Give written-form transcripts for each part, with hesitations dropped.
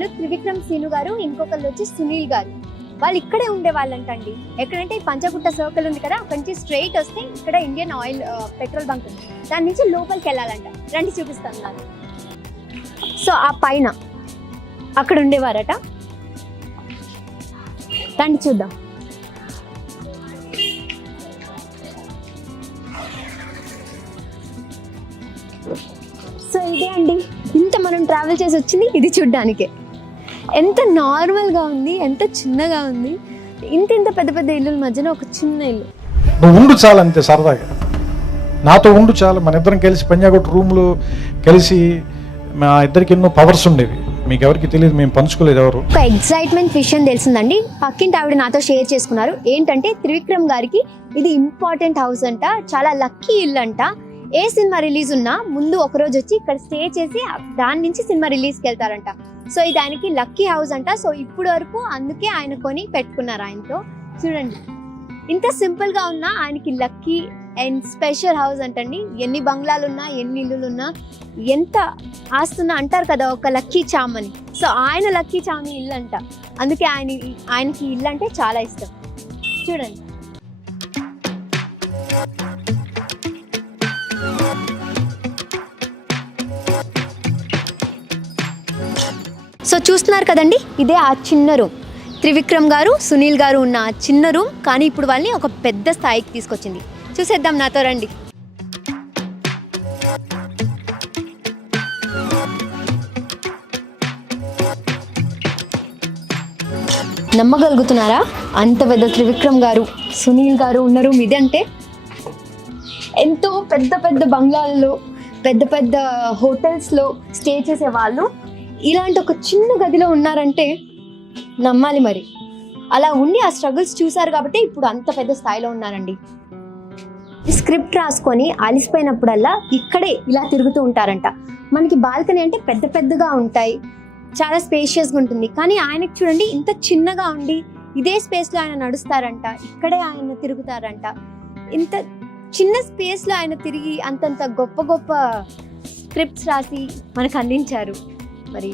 ఒకళ్ళు త్రివిక్రమ్ సీను గారు, ఇంకొకళ్ళు వచ్చి సునీల్ గారు. వాళ్ళు ఇక్కడే ఉండే వాళ్ళంటండి. ఎక్కడంటే ఈ పంచగుట్ట సర్కిల్ ఉంది కదా, అక్కడి నుంచి స్ట్రైట్ వస్తే ఇక్కడ ఇండియన్ ఆయిల్ పెట్రోల్ బంక్ ఉంది. దాని నుంచి లోపలికి వెళ్ళాలంట. రండి చూపిస్తాను నాకు. సో ఆ పైన అక్కడ ఉండేవారట. రండి చూద్దాం. సో ఇదే అండి, ఇంత మనం ట్రావెల్ చేసి వచ్చింది ఇది చూడ్డానికే. ఎంత నార్మల్గా ఉంది, ఎంత చిన్నగా ఉంది. ఇంత పెద్ద పెద్ద ఇల్లుల మధ్యన ఒక చిన్న ఇల్లు. నువ్వు ఉండు చాలు, అంతే సరదాగా నాతో ఉండు చాలు. మన ఇద్దరం కలిసి పంజాగుట్ట రూమ్లో కలిసి మా ఇద్దరికి ఎన్నో పవర్స్ ఉండేవి. మీకు ఎవరికి తెలియదు, మేము పంచుకోలేదు ఎవరు. ఒక ఎక్సైట్మెంట్ విషయం తెలిసిందండి. పక్కింటి ఆవిడ నాతో షేర్ చేసుకున్నారు. ఏంటంటే త్రివిక్రమ్ గారికి ఇది ఇంపార్టెంట్ హౌస్ అంట, చాలా లక్కీ ఇల్లు అంట. ఏ సినిమా రిలీజ్ ఉన్నా ముందు ఒక రోజు వచ్చి ఇక్కడ స్టే చేసి దాని నుంచి సినిమా రిలీజ్కి వెళ్తారంట. సో ఇది ఆయనకి లక్కీ హౌస్ అంట. సో ఇప్పుడు వరకు అందుకే ఆయన కొని పెట్టుకున్నారు ఆయనతో. చూడండి, ఇంత సింపుల్ గా ఉన్నా ఆయనకి లక్కీ అండ్ స్పెషల్ హౌస్ అంటండి. ఎన్ని బంగ్లాలు ఉన్నా, ఎన్ని ఇల్లులు ఉన్నా, ఎంత ఆస్తున్నా అంటారు కదా ఒక లక్కీ చామ్ అని. సో ఆయన లక్కీ చామ్ ఇల్లు అంట. అందుకే ఆయనకి ఇల్లు అంటే చాలా ఇష్టం. చూడండి, సో చూస్తున్నారు కదండి, ఇదే ఆ చిన్న రూమ్. త్రివిక్రమ్ గారు, సునీల్ గారు ఉన్న ఆ చిన్న రూమ్. కానీ ఇప్పుడు వాళ్ళని ఒక పెద్ద స్థాయికి తీసుకొచ్చింది. చూసేద్దాం, నాతో రండి. నమ్మగలుగుతున్నారా? అంత పెద్ద త్రివిక్రమ్ గారు, సునీల్ గారు ఉన్న రూమ్ ఇది. అంటే ఎంతో పెద్ద పెద్ద బంగ్లాల్లో, పెద్ద పెద్ద హోటల్స్లో స్టే చేసే వాళ్ళు ఇలాంటి ఒక చిన్న గదిలో ఉన్నారంటే నమ్మాలి మరి. అలా ఉండి ఆ స్ట్రగుల్స్ చూసారు కాబట్టి ఇప్పుడు అంత పెద్ద స్థాయిలో ఉన్నారండి. స్క్రిప్ట్ రాసుకొని అలిసిపోయినప్పుడల్లా ఇక్కడే ఇలా తిరుగుతూ ఉంటారంట. మనకి బాల్కనీ అంటే పెద్ద పెద్దగా ఉంటాయి, చాలా స్పేషియస్గా ఉంటుంది. కానీ ఆయనకి చూడండి, ఇంత చిన్నగా ఉండి ఇదే స్పేస్లో ఆయన నడుస్తారంట, ఇక్కడే ఆయన తిరుగుతారంట. ఇంత చిన్న స్పేస్లో ఆయన తిరిగి అంతంత గొప్ప గొప్ప స్క్రిప్ట్స్ రాసి మనకు అందించారు. మరి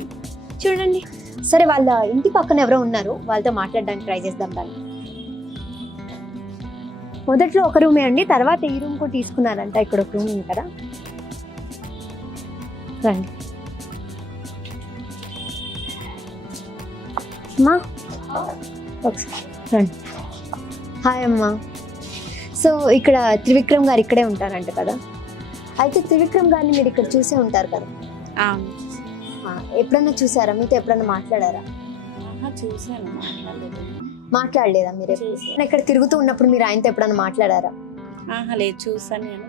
చూడండి. సరే, వాళ్ళ ఇంటి పక్కన ఎవరో ఉన్నారు, వాళ్ళతో మాట్లాడడానికి ట్రై చేద్దాం. దాన్ని మొదట్లో ఒక రూమే అండి, తర్వాత ఈ రూమ్ కూడా తీసుకున్నారంట. ఇక్కడ ఒక రూమ్ ఉంది కదా, రండి. అమ్మా ఒకసారి రండి. హాయ్ అమ్మా. సో ఇక్కడ త్రివిక్రమ్ గారు ఇక్కడే ఉంటారంట కదా. అయితే త్రివిక్రమ్ గారిని మీరు ఇక్కడ చూసే ఉంటారు కదా. ఎప్పుడన్నా చూసారా? మీతో ఎప్పుడన్నా మాట్లాడారా? చూసాను, మాట్లాడలేదా మీరు? ఇక్కడ తిరుగుతూ ఉన్నప్పుడు మీరు ఆయనతో ఎప్పుడన్నా మాట్లాడారా? లేదు, చూసాను కానీ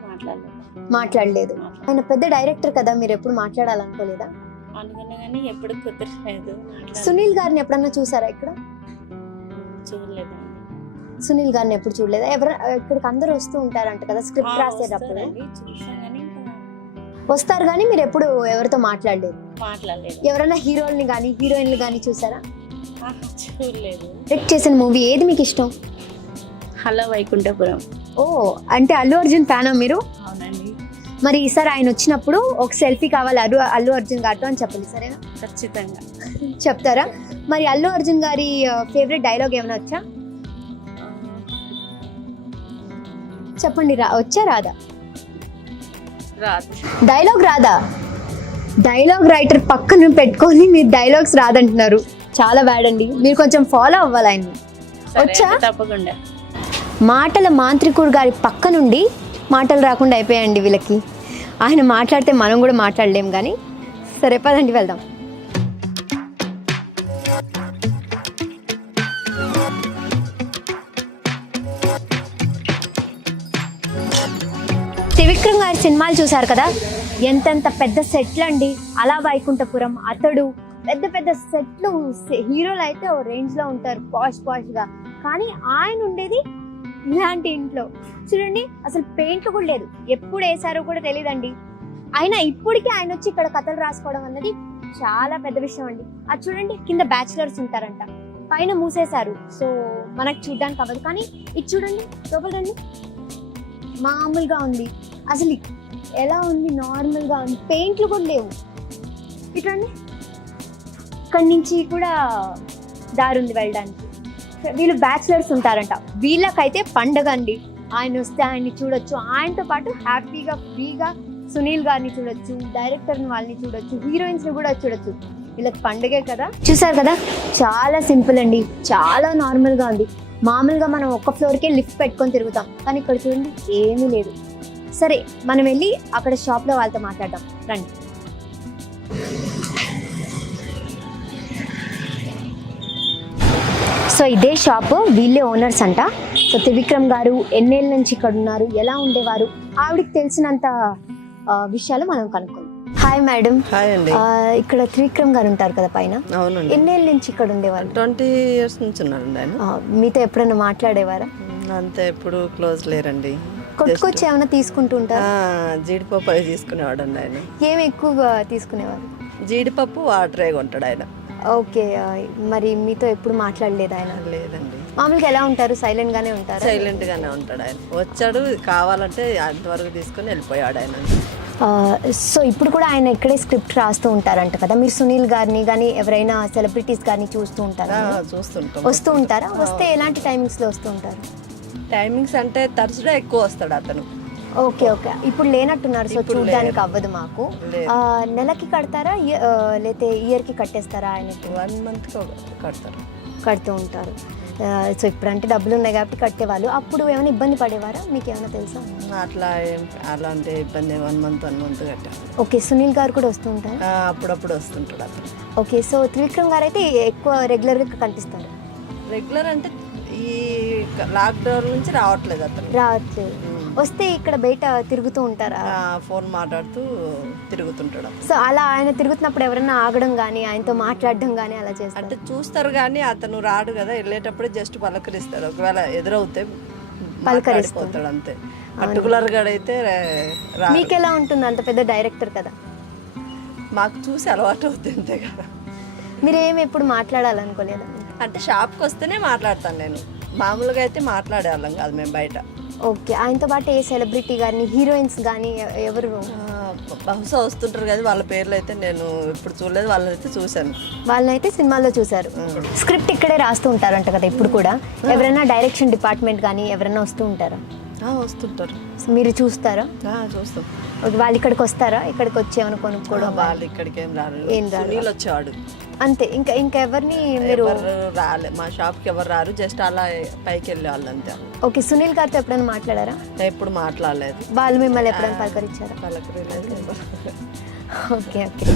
మాట్లాడలేదు. ఆయన పెద్ద డైరెక్టర్ కదా, మీరు ఎప్పుడు మాట్లాడాలనుకోలేదా? అనుకున్నా కానీ ఎప్పుడు కుదరలేదు. సునీల్ గారిని ఎప్పుడన్నా చూసారా ఇక్కడ? చూడలేదు. సునీల్ గారిని ఎప్పుడు చూడలేదా? ఇక్కడికి అందరూ వస్తూ ఉంటారంట కదా స్క్రిప్ట్ రాసేటప్పుడు. వస్తారు కానీ మీరు ఎప్పుడు ఎవరితో మాట్లాడలేదు? ఎవరైనా హీరోల్ని కానీ హీరోయిన్లు కానీ చూసారా? చూడలేదు. డైరెక్ట్ చేసిన మూవీ ఏది మీకు ఇష్టం? హలో వైకుంఠపురం. ఓ, అంటే అల్లు అర్జున్ ఫ్యానా మీరు? అవునండి. మరి ఈసారి ఆయన వచ్చినప్పుడు ఒక సెల్ఫీ కావాలి అల్లు అర్జున్ గారితో అని చెప్పండి, సరేనా? ఖచ్చితంగా చెప్తారా? మరి అల్లు అర్జున్ గారి ఫేవరెట్ డైలాగ్ ఏమైనా వచ్చా? చెప్పండి. వచ్చా రాదా? రాదు. డైలాగ్ రాదా? డైలాగ్ రైటర్ పక్కన పెట్టుకొని మీరు డైలాగ్స్ రాదంటున్నారు, చాలా బ్యాడ్ అండి. మీరు కొంచెం ఫాలో అవ్వాలి ఆయన్ని. వచ్చా? తప్పకుండా. మాటల మాంత్రికుడు గారి పక్క నుండి మాటలు రాకుండా అయిపోయాయండి వీళ్ళకి. ఆయన మాట్లాడితే మనం కూడా మాట్లాడలేం. కానీ సరే పదండి వెళ్దాం. త్రివిక్రమ్ గారి సినిమాలు చూసారు కదా, ఎంతెంత పెద్ద సెట్లు అండి. అలా వైకుంఠపురం, అతడు, పెద్ద పెద్ద సెట్లు. హీరోలు అయితే ఓ రేంజ్ లో ఉంటారు, పాష్ గా. కానీ ఆయన ఉండేది ఇలాంటి ఇంట్లో. చూడండి, అసలు పెయింట్లు కూడా లేదు, ఎప్పుడు వేసారో కూడా తెలియదండి. అయినా ఇప్పటికీ ఆయన వచ్చి ఇక్కడ కథలు రాసుకోవడం అన్నది చాలా పెద్ద విషయం అండి. అది చూడండి, కింద బ్యాచిలర్స్ ఉంటారంట, పైన మూసేశారు. సో మనకు చూడడానికి అవ్వదు. కానీ ఇది చూడండి, లోపల రండి, మామూలుగా ఉంది. అసలు ఎలా ఉంది? నార్మల్గా ఉంది, పెయింట్లు కూడా లేవు. ఇట్లండి, ఇక్కడి నుంచి కూడా దారి ఉంది వెళ్ళడానికి. వీళ్ళు బ్యాచిలర్స్ ఉంటారంట, వీళ్ళకైతే పండగ అండి. ఆయన వస్తే ఆయన్ని చూడొచ్చు, ఆయనతో పాటు హ్యాపీగా ఫ్రీగా సునీల్ గారిని చూడొచ్చు, డైరెక్టర్ వాళ్ళని చూడొచ్చు, హీరోయిన్స్ ని కూడా చూడొచ్చు. వీళ్ళకి పండగే కదా. చూసారు కదా, చాలా సింపుల్ అండి, చాలా నార్మల్ గా ఉంది. మామూలుగా మనం ఒక్క ఫ్లోర్కే లిఫ్ట్ పెట్టుకొని తిరుగుతాం, కానీ ఇక్కడ చూడండి ఏమీ లేదు. సరే మనం వెళ్ళి అక్కడ షాప్లో వాళ్ళతో మాట్లాడదాం రండి. సో ఇదే షాప్, వీళ్ళే ఓనర్స్ అంట. సో త్రివిక్రమ్ గారు ఎన్నేళ్ళ నుంచి ఇక్కడ ఉన్నారు, ఎలా ఉండేవారు, ఆవిడకి తెలిసినంత విషయాలు మనం కనుక్కుందాం. Hi madam. హాయ్ అండి. ఇక్కడ త్రివిక్రమ్ గారు ఉంటారు కదా పైన, అవునండి. ఎన్నేళ్ళ నుంచి ఇక్కడ ఉండేవారు? 20 years నుంచి ఉన్నారండి ఆయన. మీతో ఎప్పుడైనా మాట్లాడేవారా? అంతే, ఎప్పుడు క్లోజ్ లేరండి. కొట్టుకొచ్చి ఏమైనా తీసుకుంటూ ఉంటారా? జీడిపప్పు అవి తీసుకునేవాడు అండి ఆయన. ఏమి ఎక్కువగా తీసుకునేవారు? జీడిపప్పు వాటరే కొంటాడు ఆయన. ఓకే, మరి మీతో ఎప్పుడు మాట్లాడలేదు ఆయన? లేదండి. మామూలుగా ఎలా ఉంటారు, సైలెంట్ గానే ఉంటారు? సైలెంట్ గానే ఉంటాడు ఆయన. వచ్చాడు కావాలంటే అంతవరకు తీసుకుని వెళ్ళిపోయాడు ఆయన. సో ఇప్పుడు కూడా ఆయన ఇక్కడే స్క్రిప్ట్ రాస్తూ ఉంటారంట కదా. మీరు సునీల్ గారిని కానీ ఎవరైనా సెలబ్రిటీస్ గారిని చూస్తూ ఉంటారా? చూస్తుంటాం. వస్తూ ఉంటారా? వస్తే ఎలాంటి టైమింగ్స్ లో వస్తూ ఉంటారు? టైమింగ్స్ అంటే తరచుగా ఎక్కువ వస్తాడు అతను. ఓకే ఓకే, ఇప్పుడు లేనట్టున్నారు, సో చూడడానికి అవ్వదు మాకు. నెలకి కడతారా లేతే ఇయర్ కి కట్టేస్తారా? ఆయనకి 1 month కడతారు. కడుతూ ఉంటారు. సో ఇప్పుడు అంటే డబ్బులు ఉన్నాయి కాబట్టి కట్టేవాళ్ళు. అప్పుడు ఏమైనా ఇబ్బంది పడేవారా? మీకు ఏమైనా తెలుసా? అట్లా అలాంటి ఇబ్బంది 1 month కట్టారు. ఓకే, సునీల్ గారు కూడా వస్తూ ఉంటారు? అప్పుడప్పుడు వస్తుంటాడు అతను. ఓకే, సో త్రివిక్రమ్ గారు అయితే ఎక్కువ రెగ్యులర్గా కనిపిస్తారు? రెగ్యులర్ అంటే ఈ లాక్డౌన్ నుంచి రావట్లేదు అతను. రావట్లేదు. వస్తే ఇక్కడ బయట తిరుగుతూ ఉంటారా? ఫోన్ మాట్లాడుతూ తిరుగుతుంటాడు. సో అలా ఆయన తిరుగుతున్నప్పుడు ఎవరైనా ఆగడం కానీ ఆయనతో మాట్లాడడం కానీ అలా చేస్తారు? అంటే చూస్తారు కానీ అతను రాడు కదా, వెళ్ళేటప్పుడు జస్ట్ పలకరిస్తాడు. ఒకవేళ ఎదురవుతే పలకరిస్తాడు అంతే. పర్టికులర్ గా అయితే మీకు ఎలా ఉంటుంది? అంత పెద్ద డైరెక్టర్ కదా, మాకు చూసి అలవాటు అవుతుంది కదా. మీరు ఏమి ఎప్పుడు మాట్లాడాలనుకోలేదా? అంటే షాప్కి వస్తేనే మాట్లాడతాను నేను, మామూలుగా అయితే మాట్లాడేవాళ్ళం కాదు మేము బయట. ఓకే, ఆయనతో పాటు ఏ సెలబ్రిటీ కానీ హీరోయిన్స్ కానీ ఎవరు? బహుశా వస్తుంటారు కదా, వాళ్ళ పేర్లు అయితే నేను ఇప్పుడు చూడలేదు, వాళ్ళనైతే చూశాను. వాళ్ళనైతే సినిమాల్లో చూసారు. స్క్రిప్ట్ ఇక్కడే రాస్తూ ఉంటారంట కదా ఇప్పుడు కూడా. ఎవరైనా డైరెక్షన్ డిపార్ట్మెంట్ కానీ ఎవరైనా వస్తూ ఉంటారా? వస్తుంటారు. మీరు చూస్తారా? చూస్తాం. వాళ్ళు ఇక్కడికి వస్తారా? ఇక్కడికి వచ్చి ఏమైనా కొనుక్కోవడం? వాళ్ళు ఇక్కడికి ఏం రారు. సునీల్ వచ్చేవాడు అంతే. ఇంకా ఎవరిని మీరు? రాలే, మా షాప్కి ఎవరు రారు, జస్ట్ అలా పైకి వెళ్ళే వాళ్ళు అంతే. ఓకే, సునీల్ గారితో ఎప్పుడైనా మాట్లాడారా? ఎప్పుడు మాట్లాడలేదు. వాళ్ళు మిమ్మల్ని ఎప్పుడైనా పలకరించారా? పలకరించలేదు. Okay okay.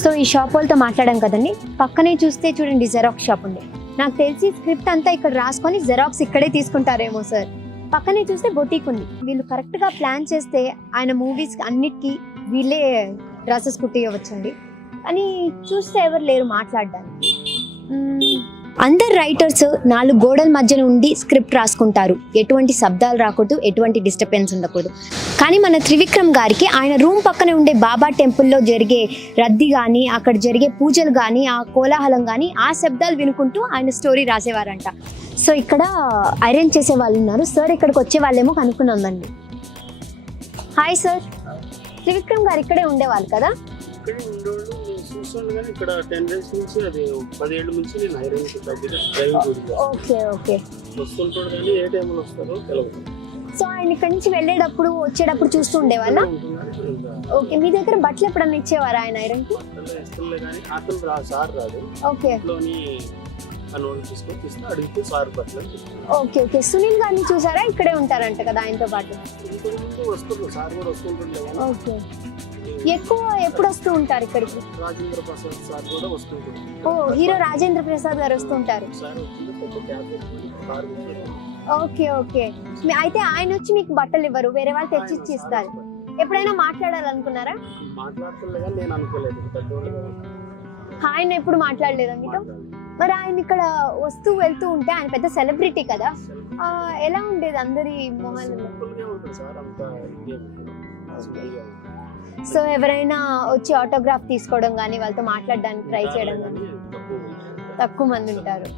సో ఈ షాప్ వాళ్ళతో మాట్లాడాం కదండి. పక్కనే చూస్తే చూడండి జెరాక్స్ షాప్ ఉంది. నాకు తెలిసి స్క్రిప్ట్ అంతా ఇక్కడ రాసుకొని జెరాక్స్ ఇక్కడే తీసుకుంటారేమో సార్. పక్కనే చూస్తే బొటీక్ ఉంది. వీళ్ళు కరెక్ట్గా ప్లాన్ చేస్తే ఆయన మూవీస్ అన్నిటికీ వీళ్ళే డ్రెస్సెస్ కుట్టియవచ్చండి. కానీ చూస్తే ఎవరు లేరు మాట్లాడడానికి. అందరు రైటర్స్ 4 గోడల మధ్యన ఉండి స్క్రిప్ట్ రాసుకుంటారు. ఎటువంటి శబ్దాలు రాకూడదు, ఎటువంటి డిస్టర్బెన్స్ ఉండకూడదు. కానీ మన త్రివిక్రమ్ గారికి ఆయన రూమ్ పక్కనే ఉండే బాబా టెంపుల్లో జరిగే రద్దీ కానీ, అక్కడ జరిగే పూజలు కానీ, ఆ కోలాహలం కానీ, ఆ శబ్దాలు వినుకుంటూ ఆయన స్టోరీ రాసేవారంట. సో ఇక్కడ అరేంజ్ చేసే వాళ్ళు ఉన్నారు. సార్ ఇక్కడికి వచ్చే వాళ్ళేమో కనుక్కున్నామండి. హాయ్ సార్, త్రివిక్రమ్ గారు ఇక్కడే ఉండేవాళ్ళు కదా? ఇక్కడే ఉండేవాళ్ళు, నేను చూసాను కానీ ఇక్కడ 10 days నుంచి, అది 10 ఏళ్ళ నుంచి నేను హైదరాబాద్ దగ్గర డ్రైవింగ్. Okay okay. వస్తుంటాడు కానీ ఏ టైంలో వస్తారో తెలియదు. సో ఆయన ఇక్కడ నుంచి వెళ్ళేటప్పుడు వచ్చేటప్పుడు చూస్తూ ఉండేవాళ్ళ? ఓకే, మీ దగ్గర బట్టలు ఎప్పుడన్నా ఇచ్చేవారా ఆయన ఐరన్కి? ఇస్తుండే కానీ అతను సార్ రాదు. ఓకే, తీసుకొని తీస్తే అడిగితే సార్ బట్టలు. Okay okay. సునీల్ గారిని చూసారా? ఇక్కడే ఉంటారంట కదా ఆయనతో పాటు? వస్తుంటారు, సార్ కూడా వస్తుంటుండే. ఓకే, ఎక్కువ ఎప్పుడు వస్తూ ఉంటారు ఇక్కడికి? రాజేంద్ర ప్రసాద్ సార్ కూడా వస్తుంటారు. ఓ, హీరో రాజేంద్ర ప్రసాద్ గారు వస్తుంటారు. సార్ వచ్చింది పెద్ద క్యాబ్ కార్. Okay okay. అయితే ఆయన వచ్చి మీకు బట్టలు ఇవ్వరు, వేరే వాళ్ళు తెచ్చి ఇచ్చి ఇస్తారు. ఎప్పుడైనా మాట్లాడాలనుకున్నారా? మాట్లాడుతుండే కానీ నేను అనుకోలేదు. ఆయన ఎప్పుడు మాట్లాడలేదా మీతో? మరి ఆయన ఇక్కడ వస్తూ వెళ్తూ ఉంటే ఆయన పెద్ద సెలబ్రిటీ కదా, ఎలా ఉండేది అందరి మొహాలు? సో ఎవరైనా వచ్చి ఆటోగ్రాఫ్ తీసుకోవడం కానీ, వాళ్ళతో మాట్లాడడానికి ట్రై చేయడం కానీ తక్కువ మంది ఉంటారు.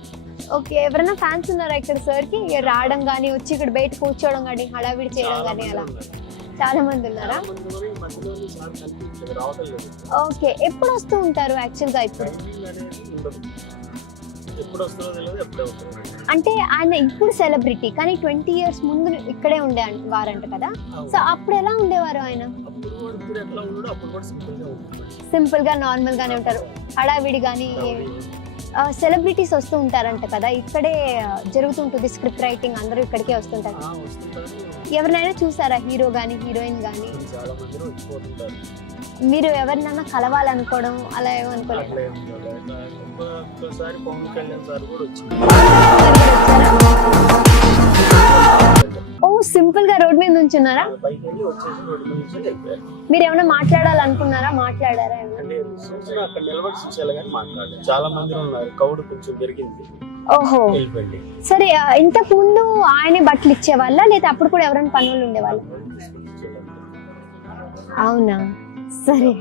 ఓకే, ఎవరైనా ఫ్యాన్స్ ఉన్నారా ఇక్కడ సార్కి రావడం కానీ, వచ్చి ఇక్కడ బయట కూర్చోవడం కానీ, హడావిడి చేయడం కానీ అలా? చాలా మంది ఉన్నారా? చాలా మంది ఉన్నారు. ఈ మధ్యలో సార్ కనిపించలేదు, రావటం లేదు. ఓకే, ఎప్పుడు వస్తూ ఉంటారు యాక్చువల్గా ఇప్పుడు? టైమింగ్ అనేది ఉండదు, ఎప్పుడు వస్తుందో తెలియదు, ఎప్పుడే వస్తుందో. అంటే ఆయన ఇప్పుడు సెలబ్రిటీ కానీ 20 years ముందు ఇక్కడే ఉండే వారంట కదా, సో అప్పుడు ఎలా ఉండేవారు ఆయన? అప్పుడు కూడా ఇప్పుడు ఎట్లా ఉన్నాడో అప్పుడు కూడా సింపుల్ గా ఉంటుంది. సింపుల్ గా నార్మల్ గానే ఉంటారు, హడావిడి కానీ. సెలబ్రిటీస్ వస్తూ ఉంటారంట కదా, ఇక్కడే జరుగుతుంటుంది స్క్రిప్ట్ రైటింగ్, అందరూ ఇక్కడికే వస్తుంటారు. వస్తుంటారు, ఎవరినైనా చూసారా, హీరో కానీ హీరోయిన్ కానీ? చాలా మంది వచ్చిపోతుంటారు. మీరు ఎవరినైనా కలవాలనుకోవడం అలా ఏమనుకోలేదు? అట్లా ఏం ఉండదు. ఒక్కసారి పవన్ కళ్యాణ్ సార్ కూడా వచ్చింది. ఓ, సింపుల్ గా రోడ్ మీద నుంచున్నారా? పైకి వెళ్ళి వచ్చేసి రోడ్డు మీద నుంచి అయిపోయారు. మీరు ఏమైనా మాట్లాడాలనుకున్నారా? మాట్లాడారా ఏమైనా? అంటే చూసిన అక్కడ నిలబడి చూసేలా కానీ మాట్లాడారు. చాలా మంది ఉన్నారు, కౌడు కొంచెం పెరిగింది, ఓహో వెళ్ళిపోయింది. సరే, ఇంతకు ముందు ఆయనే బట్టలు ఇచ్చేవాళ్ళ లేదా అప్పుడు కూడా ఎవరైనా పనులు ఉండేవాళ్ళ? అవునా, సరే.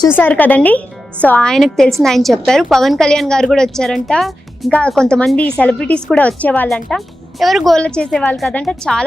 చూసారు కదండి, సో ఆయనకు తెలిసిన ఆయన చెప్పారు. పవన్ కళ్యాణ్ గారు కూడా వచ్చారంట, ఇంకా కొంతమంది సెలబ్రిటీస్ కూడా వచ్చేవాళ్ళంట. ఎవరు గోల చేసేవాళ్ళు కదంట, చాలా